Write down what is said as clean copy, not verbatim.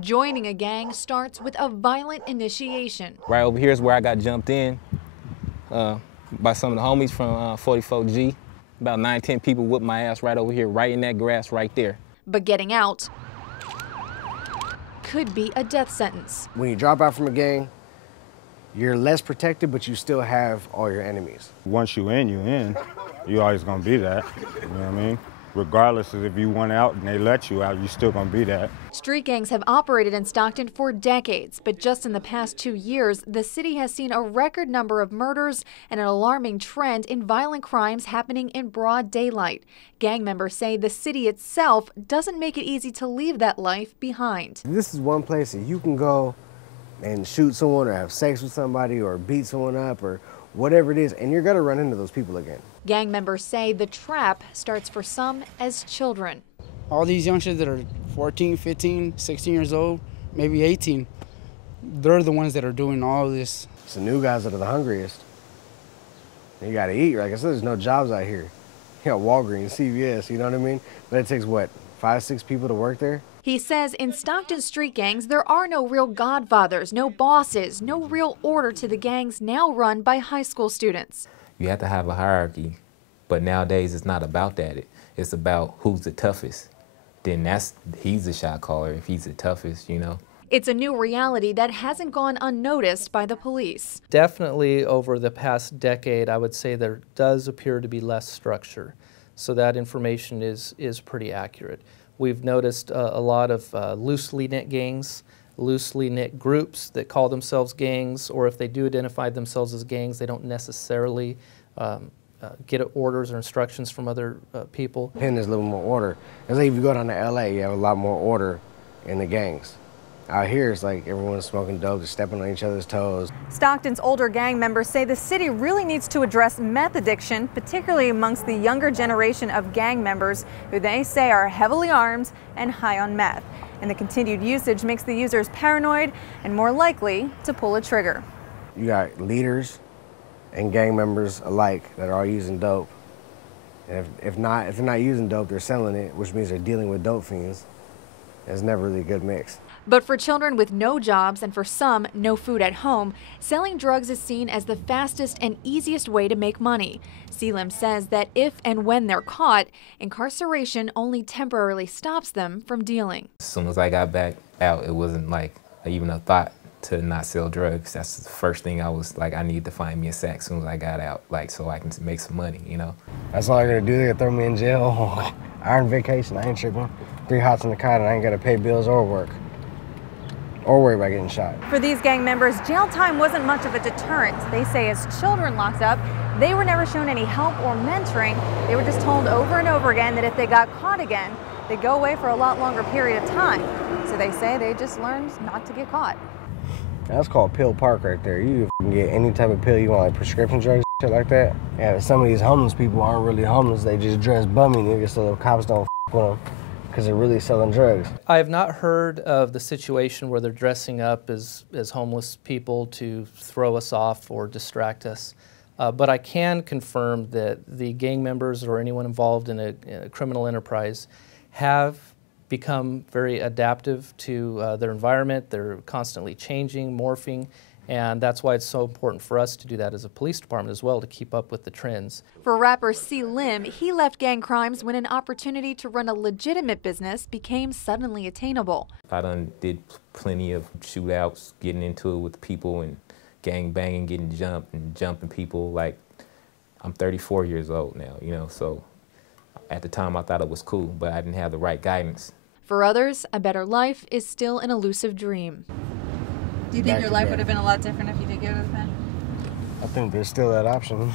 Joining a gang starts with a violent initiation. Right over here is where I got jumped in by some of the homies from 44G. About 9-10 people whipped my ass right over here, right in that grass right there. But getting out could be a death sentence. When you drop out from a gang, you're less protected, but you still have all your enemies. Once you in, you in. You always gonna be that, you know what I mean? Regardless of if you want out and they let you out, you still gonna be that. Street gangs have operated in Stockton for decades, but just in the past 2 years, the city has seen a record number of murders and an alarming trend in violent crimes happening in broad daylight. Gang members say the city itself doesn't make it easy to leave that life behind. This is one place that you can go and shoot someone or have sex with somebody or beat someone up or whatever it is, and you're gonna run into those people again. Gang members say the trap starts for some as children. All these youngsters that are 14, 15, 16 years old, maybe 18, they're the ones that are doing all this. It's the new guys that are the hungriest. You gotta eat. Like I said, there's no jobs out here. You got Walgreens, CVS, you know what I mean? But it takes, what, 5, 6 people to work there? He says in Stockton street gangs, there are no real godfathers, no bosses, no real order to the gangs now run by high school students. You have to have a hierarchy, but nowadays it's not about that. It's about who's the toughest. Then he's the shot caller if he's the toughest, you know. It's a new reality that hasn't gone unnoticed by the police. Definitely over the past decade, I would say there does appear to be less structure. So that information is pretty accurate. We've noticed a lot of loosely knit gangs, loosely knit groups that call themselves gangs, or if they do identify themselves as gangs, they don't necessarily get orders or instructions from other people. Penn is a little more order. It's like if you go down to LA, you have a lot more order in the gangs. Out here, it's like everyone's smoking dope, just stepping on each other's toes. Stockton's older gang members say the city really needs to address meth addiction, particularly amongst the younger generation of gang members who they say are heavily armed and high on meth. And the continued usage makes the users paranoid and more likely to pull a trigger. You got leaders and gang members alike that are all using dope. And if they're not using dope, they're selling it, which means they're dealing with dope fiends. It's never really a good mix. But for children with no jobs and for some no food at home, selling drugs is seen as the fastest and easiest way to make money. Selim says that if and when they're caught, incarceration only temporarily stops them from dealing. As soon as I got back out, it wasn't like even a thought to not sell drugs. That's the first thing I was like, I need to find me a sack as soon as I got out, like so I can make some money, you know. That's all I gotta do. They gotta throw me in jail. I earn vacation, I ain't tripping. 3 hots in the cot and I ain't gotta pay bills or work. Or worry about getting shot. For these gang members, jail time wasn't much of a deterrent. They say as children locked up, they were never shown any help or mentoring. They were just told over and over again that if they got caught again, they'd go away for a lot longer period of time. So they say they just learned not to get caught. That's called pill park right there. You can get any type of pill you want, like prescription drugs, shit like that. Yeah, some of these homeless people aren't really homeless. They just dress bummy niggas so the cops don't with them because they're really selling drugs. I have not heard of the situation where they're dressing up as homeless people to throw us off or distract us. But I can confirm that the gang members or anyone involved in a criminal enterprise have become very adaptive to their environment. They're constantly changing, morphing, and that's why it's so important for us to do that as a police department as well, to keep up with the trends. For rapper Selim, he left gang crimes when an opportunity to run a legitimate business became suddenly attainable. I did plenty of shootouts, getting into it with people and gang banging, getting jumped and jumping people. Like, I'm 34 years old now, you know, so at the time I thought it was cool, but I didn't have the right guidance. For others, a better life is still an elusive dream. Do you think your life would have been a lot different if you did go to the pen? I think there's still that option.